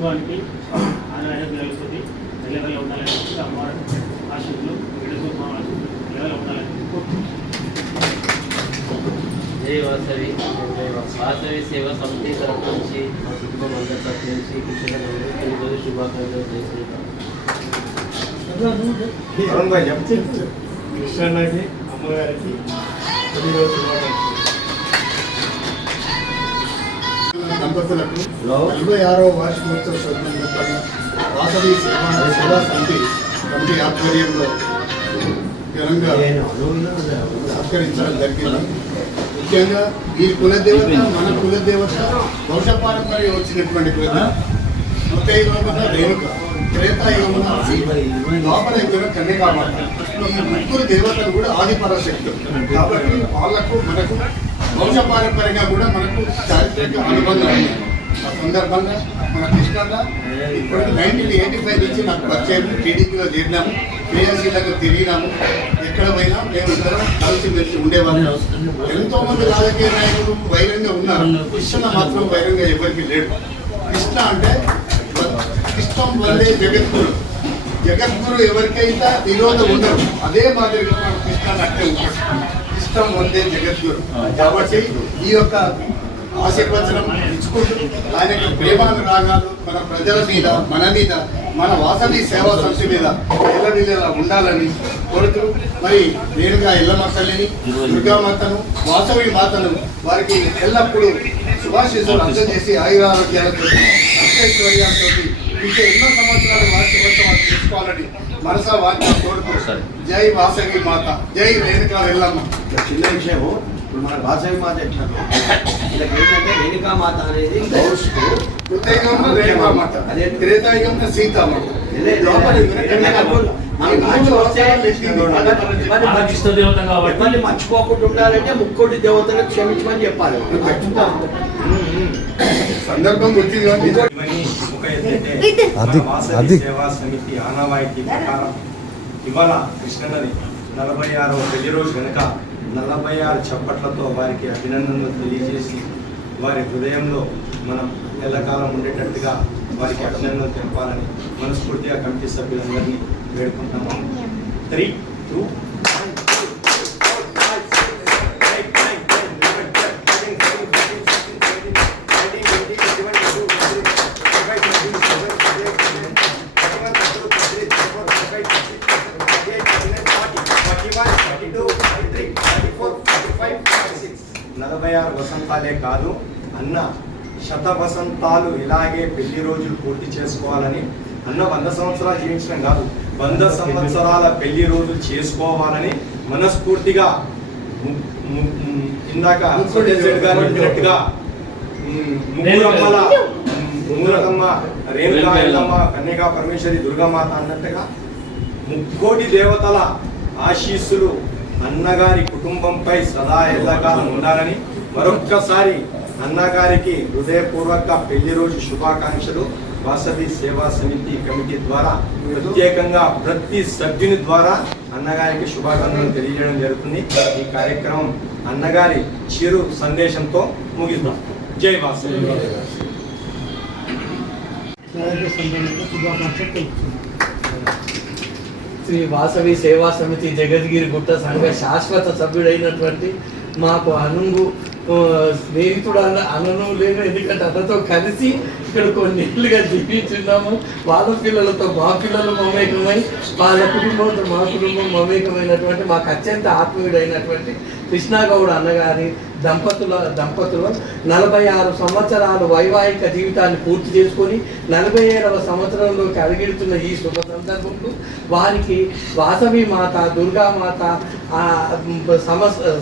కుటుంబానికి ఆదాయ పిల్లలతోటి నిలవెల్ల ఉండాలని అమ్మవారి ఆశీస్సులు నిలవెల్ల ఉండాలని జై వాసవి వాసవి సేవా సమితి తరఫు నుంచి మా కుటుంబం అందరి తరఫు నుంచి కృష్ణ శుభాకాంక్షలు చేసుకుంటాం. కృష్ణకి అమ్మగారికి దంపతులకు 46వ వార్షికోత్సవ సందర్భంగా వాసవి సేవా సమితి కమిటీ ఆధ్వర్యంలో ఘనంగా సత్కరించడం జరిగింది. ముఖ్యంగా ఈ కులదేవత మన కులదేవత వంశపారంపర్యం వచ్చినటువంటి కులదేవత. మొత్తం రేణుక, త్రేతాయుగమున లోపల కన్యకామాత. ఈ ముగ్గురు దేవతలు కూడా ఆదిపరాశక్తులు కాబట్టి వాళ్లకు మనకు వంశపారంపర్యంగా కూడా మనకు చారిత్రక అనుబంధం ఉంది. ఆ సందర్భంగా మన కృష్ణగా ఇప్పుడు 1985 నుంచి నాకు పరిచయం. టీడీపీలో చేరినాము, క్రియాశీలంగా తిరిగినాము. ఎక్కడ పోయినా మేము ఇద్దరం కలిసి ఉండేవాళ్ళం. ఎంతో మంది రాజకీయ నాయకులు వైరంగా ఉన్నారు, కృష్ణ మాత్రం వైరంగా ఎవరికి లేడు. కృష్ణ అంటే కృష్ణం వల్లే జగద్గురు. జగద్గురు ఎవరికైతే విరోధం ఉండరు, అదే మాదిరిగా మన కృష్ణ అట్టే ఉంటాడు. కృష్ణం వల్లే జగద్గురు కాబట్టి ఈ యొక్క ఆశీర్వచనం ఇచ్చుకుంటూ ఆయన యొక్క ప్రేమానురాగాలు మన ప్రజల మీద, మన మీద, మన వాసవి సేవా సమితి మీద ఎల్లవిధంగా ఉండాలని కోరుతూ మరి నేరుగా ఎల్లమాతల్ని, దుర్గామాతను, వాసవి మాతను వారికి ఎల్లప్పుడూ శుభాశీస్సులు అందజేసి ఆయురారోగ్యాలతో అష్టైశ్వర్యాలతో ఇంకా ఎన్నో సంవత్సరాలు వార్షికోత్సవాలు చేసుకోవాలని మనసా వాక్యం కోరుతూ జై వాసవి మాత, జై రేణుకా ఎల్లమ్మ. చిన్న విషయము, ఇప్పుడు మన వాసవి మాత ఎట్లా వీళ్ళకి ఏంటంటే రేణుకామాత అనేది గౌడ్స్కు కృతయుగంలో రేణుకామాత, అదే త్రేతాయుగంలో సీతామాత. మర్చిపోకుండా ఉండాలంటే ముక్కోటి దేవతలకు క్షమించమని చెప్పాలి. సందర్భం సేవా సమితి ఆనవాయితీ ప్రకారం ఇవాళ కృష్ణనది 46వ పెళ్లి రోజు కనుక 46 చప్పట్లతో వారికి అభినందనలు తెలియజేసి వారి హృదయంలో మనం ఎల్లకాలం ఉండేటట్టుగా వారికి అభినందనలు తెలపాలని మనస్ఫూర్తిగా కమిటీ సభ్యులందరినీ వేడుకుంటున్నాము. 3, 2 46 వసంతాలే కాదు అన్న, శత వసంతాలు ఇలాగే పెళ్లి రోజులు పూర్తి చేసుకోవాలని అన్న 100 సంవత్సరాలు జీవించడం కాదు, 100 సంవత్సరాల పెళ్లి రోజులు చేసుకోవాలని మనస్ఫూర్తిగా ఇందాక గారు చెప్పినట్టుగా మూలకమ్మ, రేణుకా ఎల్లమ్మ, కన్యకా పరమేశ్వరి, దుర్గామాత అన్నట్టుగా ముక్కోటి దేవతల ఆశీస్సులు అన్నగారి కుటుంబంపై సదా ఎల్లకాలం ఉండాలని మరొక్కసారి అన్నగారికి హృదయపూర్వక పెళ్లి రోజు శుభాకాంక్షలు వాసవి సేవా సమితి కమిటీ ద్వారా ప్రత్యేకంగా ప్రతి సభ్యుని ద్వారా అన్నగారికి శుభాకాంక్షలు తెలియజేయడం జరుగుతుంది. ఈ కార్యక్రమం అన్నగారి చిరు సందేశంతో ముగిద్దాం. జై వాసవి. శ్రీ వాసవి సేవా సమితి జగద్గిరి గుట్ట సంఘ శాశ్వత సభ్యుడైనటువంటి మాకు అనుంగు స్నేహితుడు అనను లేదు, ఎందుకంటే అతనితో కలిసి ఇక్కడ కొన్ని ఏళ్ళుగా జీవించున్నాము. వాళ్ళ పిల్లలతో మా పిల్లలు మమేకమై, వాళ్ళ కుటుంబంతో మా కుటుంబం మమేకమైనటువంటి మాకు అత్యంత ఆత్మీయుడైనటువంటి కృష్ణగౌడ్ అన్నగారి దంపతులు 46 సంవత్సరాలు వైవాహిక జీవితాన్ని పూర్తి చేసుకొని 47వ సంవత్సరంలోకి అడుగెడుతున్న ఈ శుభ సందర్భంలో వారికి వాసవి మాత, దుర్గామాత,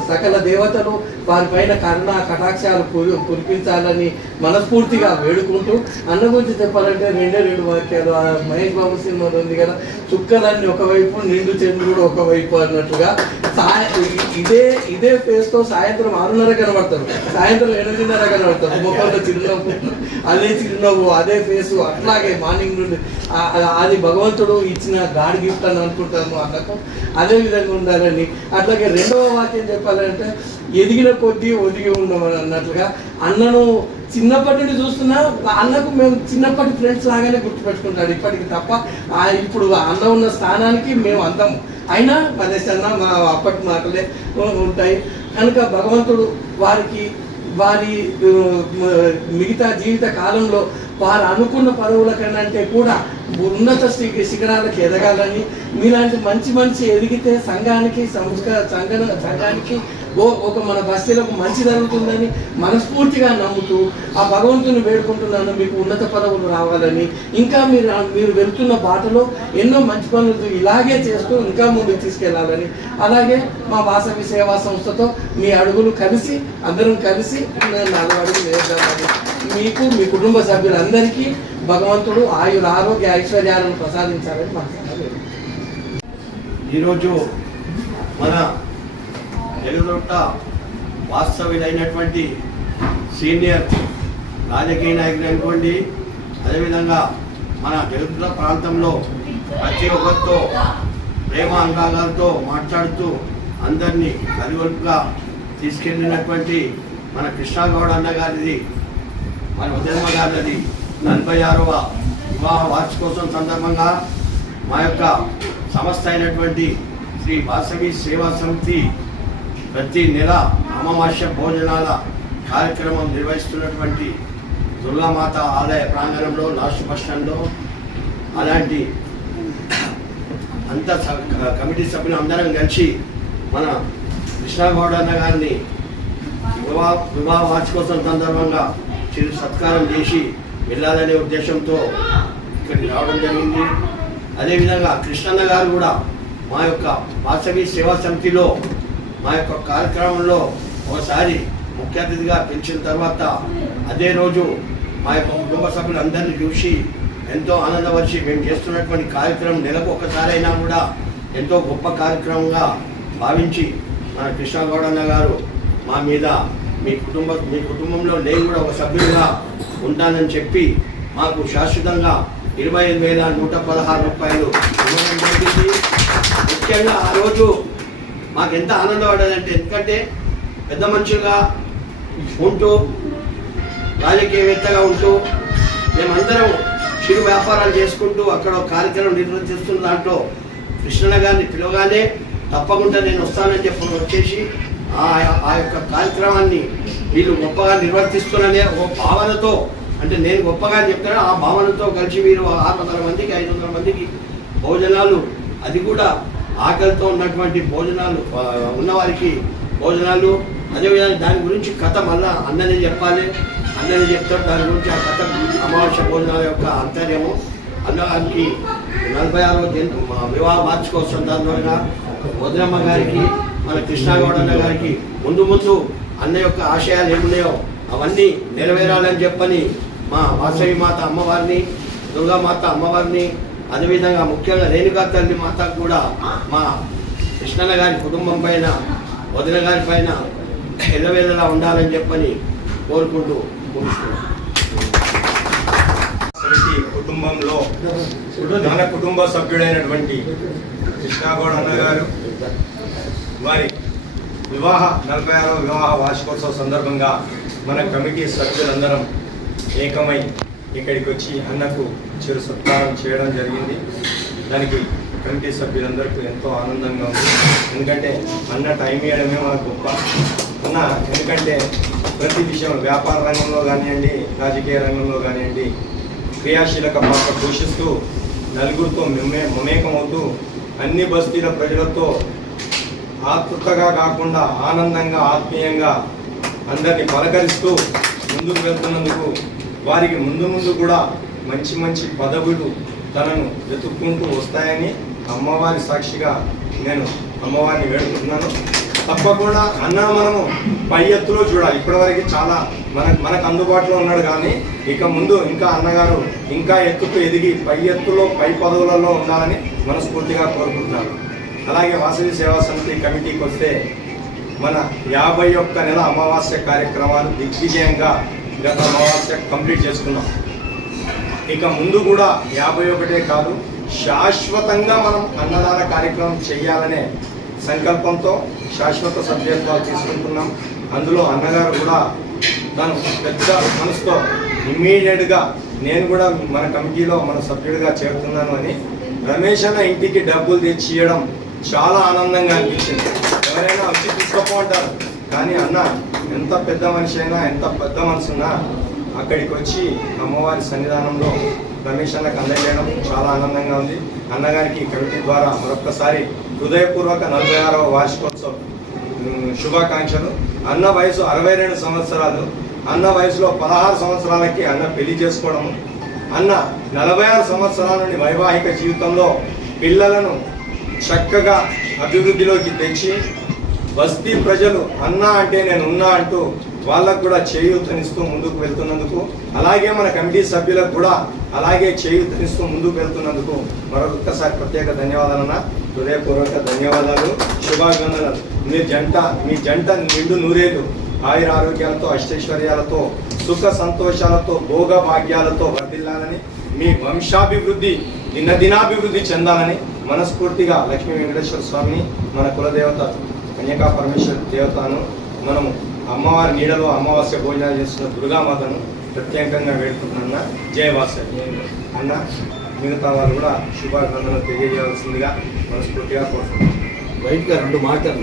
సకల దేవతలు వారిపైన కరుణ కటాక్షాలు కురిపించాలని మనస్ఫూర్తిగా వేడుకుంటూ, అన్న గురించి చెప్పాలంటే 2 వాక్యాలు. మహేష్ బాబు సినిమాలో ఉంది కదా, చుక్కలన్నీ ఒకవైపు, నిండు చంద్రుడు ఒకవైపు అన్నట్టుగా ఇదే ఫేస్తో సాయంత్రం 6:30 కనబడతారు, సాయంత్రం 8:30 కనబడతారు. ముఖంలో చిరునవ్వు, అదే చిరునవ్వు, అదే ఫేసు, అట్లాగే మార్నింగ్ నుండి అది భగవంతుడు ఇచ్చిన గాడ్ గిఫ్ట్ అని అనుకుంటాము అన్నకు. అదే విధంగా ఉండాలని. అట్లాగే 2వ వాక్యం చెప్పాలంటే ఎదిగిన కొద్దీ ఒదిగి ఉండమని అన్నట్లుగా అన్నను చిన్నప్పటి నుండి చూస్తున్నా అన్నకు మేము చిన్నప్పటి ఫ్రెండ్స్ లాగానే గుర్తుపెట్టుకుంటాడు ఇప్పటికి తప్ప ఇప్పుడు అన్న ఉన్న స్థానానికి మేము అందము అయినా మదేశన్న మా అప్పటి మాటలే ఉంటాయి కనుక భగవంతుడు వారి మిగతా జీవిత కాలంలో వారు అనుకున్న పదవుల కన్నా కూడా ఉన్నత శిఖరాలకు ఎదగాలని మీలాంటి మంచి ఎదిగితే సంఘానికి సంఘానికి ఒక మన బస్తీలకు మంచి జరుగుతుందని మనస్ఫూర్తిగా నమ్ముతూ ఆ భగవంతుని వేడుకుంటున్నాను మీకు ఉన్నత పదవులు రావాలని ఇంకా మీరు వెళ్తున్న బాటలో ఎన్నో మంచి పనులు ఇలాగే చేస్తూ ఇంకా ముందుకు తీసుకెళ్లాలని అలాగే మా వాసవి సేవా సంస్థతో మీ అడుగులు కలిసి అందరం కలిసి 4 అడుగులు వేద్దామని మీకు మీ కుటుంబ సభ్యులందరికీ భగవంతుడు ఆరోగ్య ఐశ్వర్యాలను ప్రసాదించాలని మాట్లాడారు. ఈరోజు మన తెలుగుదొట్ట వాస్తవ్యులైనటువంటి సీనియర్ రాజకీయ నాయకులు అనుకోండి, అదేవిధంగా మన తెలుగుదొట్ట ప్రాంతంలో ప్రతి ఒక్కరితో ప్రేమ అనురాగాలతో మాట్లాడుతూ అందరినీ కలుగొలుపుగా తీసుకెళ్ళినటువంటి మన కృష్ణాగౌడ్ అన్న గారిది, మన ఉదయమ్మ గారిది 46వ వివాహ వార్షికోత్సవం సందర్భంగా మా యొక్క సంస్థ అయినటువంటి శ్రీ వాసవి సేవా సమితి ప్రతి నెల అమావాస్య భోజనాల కార్యక్రమం నిర్వహిస్తున్నటువంటి దుర్గామాత ఆలయ ప్రాంగణంలో లాస్ట్ బస్ స్టాండ్లో అలాంటి అంత కమిటీ సభ్యులు అందరం కలిసి మన కృష్ణాగౌడ్ అన్న గారిని వివాహ వార్షికోత్సవం సందర్భంగా చిరు సత్కారం చేసి వెళ్ళాలనే ఉద్దేశంతో ఇక్కడికి రావడం జరిగింది. అదేవిధంగా కృష్ణన్న గారు కూడా మా యొక్క వాసవి సేవా సమితిలో మా యొక్క కార్యక్రమంలో ఒకసారి ముఖ్య అతిథిగా పిలిచిన తర్వాత అదే రోజు మా యొక్క కుటుంబ సభ్యులందరినీ చూసి ఎంతో ఆనందపరిచి మేము చేస్తున్నటువంటి కార్యక్రమం నెలకు ఒక్కసారైనా కూడా ఎంతో గొప్ప కార్యక్రమంగా భావించి మన కృష్ణాగౌడ్ అన్న గారు మా మీద మీ కుటుంబంలో నేను కూడా ఒక సభ్యుడిగా ఉంటానని చెప్పి మాకు శాశ్వతంగా 25,116 రూపాయలు ఇవ్వడం జరిగింది. ముఖ్యంగా ఆ రోజు మాకు ఎంత ఆనందపడ్డదంటే, ఎందుకంటే పెద్ద మనుషులుగా ఉంటూ రాజకీయవేత్తగా ఉంటూ మేమందరం చిరు వ్యాపారాలు చేసుకుంటూ అక్కడ కార్యక్రమం నిర్వహిస్తున్న దాంట్లో కృష్ణన్న గారిని పిలవగానే తప్పకుండా నేను వస్తానని చెప్పి వచ్చేసి ఆ యొక్క కార్యక్రమాన్ని వీళ్ళు గొప్పగా నిర్వర్తిస్తున్నానే ఒక భావనతో, అంటే నేను గొప్పగా చెప్తాను ఆ భావనతో కలిసి మీరు 600 మందికి 500 మందికి భోజనాలు, అది కూడా ఆకలితో ఉన్నటువంటి భోజనాలు ఉన్నవారికి భోజనాలు, అదేవిధంగా దాని గురించి కథ మళ్ళా అన్ననే చెప్పాలి, అన్ననే చెప్తాడు దాని గురించి ఆ కథ అమావాస్య భోజనాల యొక్క అంతర్యము. అన్నగారికి 46వ వివాహ వార్షికోత్సవం సందర్భంగా వదినమ్మ గారికి మన కృష్ణాగౌడ్ అన్న గారికి ముందు అన్న యొక్క ఆశయాలు ఏమున్నాయో అవన్నీ నెరవేరాలని చెప్పని మా వాసవి మాత అమ్మవారిని, దుర్గామాత అమ్మవారిని, అదేవిధంగా ముఖ్యంగా రేణుకా తల్లి మాతకు కూడా మా కృష్ణన్న గారి కుటుంబం పైన వదిన గారి పైన ఎల్లవేళలా ఉండాలని చెప్పని కోరుకుంటూ ముగిస్తున్నాం. కుటుంబంలో మన కుటుంబ సభ్యుడైనటువంటి కృష్ణాగౌడ్ అన్న గారు వారి 46వ వివాహ వార్షికోత్సవ సందర్భంగా మన కమిటీ సభ్యులందరం ఏకమై ఇక్కడికి వచ్చి అన్నకు చిరు సత్కారం చేయడం జరిగింది. దానికి కమిటీ సభ్యులందరికీ ఎంతో ఆనందంగా ఉంది. ఎందుకంటే అన్న టైం ఇవ్వడమే మన గొప్ప అన్న. ఎందుకంటే ప్రతి విషయం వ్యాపార రంగంలో కానివ్వండి, రాజకీయ రంగంలో కానివ్వండి క్రియాశీలక పాత్ర పోషిస్తూ నలుగురితో మమేకమవుతూ అన్ని బస్తీల ప్రజలతో ఆతృతగా కాకుండా ఆనందంగా ఆత్మీయంగా అందరినీ పలకరిస్తూ ముందుకు వెళ్తున్నందుకు వారికి ముందు కూడా మంచి పదవులు తనను వెతుక్కుంటూ వస్తాయని అమ్మవారి సాక్షిగా నేను అమ్మవారిని వేడుకుంటున్నాను. తప్పకుండా అన్న మనము పై ఎత్తులో చూడాలి. ఇప్పటివరకు చాలా మనకు అందుబాటులో ఉన్నాడు, కానీ ఇక ముందు ఇంకా అన్నగారు ఇంకా ఎత్తుకు ఎదిగి పై ఎత్తులో పై పదవులలో ఉండాలని మనస్ఫూర్తిగా కోరుకుంటున్నాను. అలాగే వాసవి సేవా సమితి కమిటీకి వస్తే మన 51 నెల అమావాస్య కార్యక్రమాలు దిగ్విజయంగా గత అమావాస్య కంప్లీట్ చేసుకున్నాం. ఇక ముందు కూడా 51 కాదు, శాశ్వతంగా మనం అన్నదాన కార్యక్రమం చేయాలనే సంకల్పంతో శాశ్వత సభ్యత్వాలు తీసుకుంటున్నాం. అందులో అన్నగారు కూడా తను పెద్ద మనసుతో ఇమ్మీడియట్గా నేను కూడా మన కమిటీలో మన సభ్యుడిగా చేరుతున్నాను అని రమేష్ అన్న ఇంటికి డబ్బులు తెచ్చి ఇవ్వడం చాలా ఆనందంగా అనిపించింది. ఎవరైనా వచ్చి తీసుకోపోంటారు, కానీ అన్న ఎంత పెద్ద మనిషి అయినా ఎంత పెద్ద మనసున్నా అక్కడికి వచ్చి అమ్మవారి సన్నిధానంలో రమేష్ అన్నకు అందజేయడం చాలా ఆనందంగా ఉంది. అన్నగారికి కమిటీ ద్వారా మరొక్కసారి హృదయపూర్వక 46వ వార్షికోత్సవం శుభాకాంక్షలు. అన్న వయసు 62 సంవత్సరాలు. అన్న వయసులో 16 సంవత్సరాలకి అన్న పెళ్లి చేసుకోవడము, అన్న 46 సంవత్సరాల నుండి వైవాహిక జీవితంలో పిల్లలను చక్కగా అభివృద్ధిలోకి తెచ్చి బస్తీ ప్రజలు అన్న అంటే నేను ఉన్నా అంటూ వాళ్ళకు కూడా చేయూతనిస్తూ ముందుకు వెళ్తున్నందుకు, అలాగే మన కమిటీ సభ్యులకు కూడా అలాగే చేయూతనిస్తూ ముందుకు వెళ్తున్నందుకు మరొకసారి ప్రత్యేక ధన్యవాదాలన్న. హృదయపూర్వక ధన్యవాదాలు, శుభాభినందనలు. మీ జంట నిండు నూరేళ్ళు ఆయుర ఆరోగ్యాలతో అష్టైశ్వర్యాలతో సుఖ సంతోషాలతో భోగ భాగ్యాలతో వర్ధిల్లాలని, మీ వంశాభివృద్ధి దినదినాభివృద్ధి చెందాలని మనస్ఫూర్తిగా లక్ష్మీ వెంకటేశ్వర స్వామిని, మన కులదేవత కన్యకా పరమేశ్వర దేవతను, మనము అమ్మవారి నీడలో అమావాస్య భోజనాలు చేస్తున్న దుర్గామాతను ప్రత్యేకంగా వేడుకుంటున్నా. జయ వాసవి అన్న. మిగతా వారు కూడా శుభాకాంక్షలు తెలియజేయవలసిందిగా మనస్ఫూర్తిగా కోరుతున్నాను. బయటగా 2 మాటలు